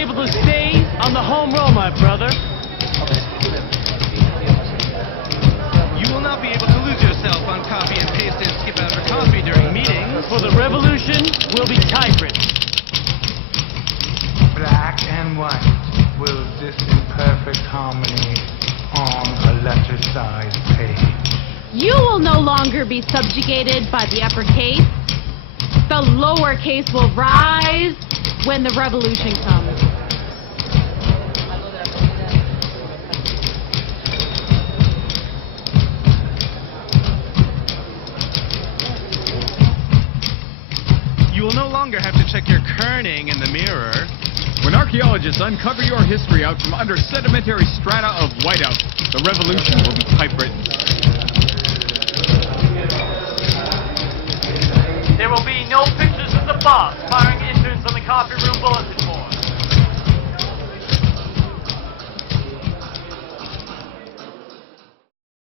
able to stay on the home row, my brother. You will not be able to lose yourself on copy and paste and skip out for coffee during meetings. For the revolution will be typewritten. Black and white will exist in perfect harmony on a letter-sized page. You will no longer be subjugated by the uppercase. The lowercase will rise when the revolution comes. You will no longer have to check your kerning in the mirror. When archaeologists uncover your history out from under sedimentary strata of whiteout, the revolution will be typewritten. There will be no pictures of the boss firing interns on the coffee room bulletin board.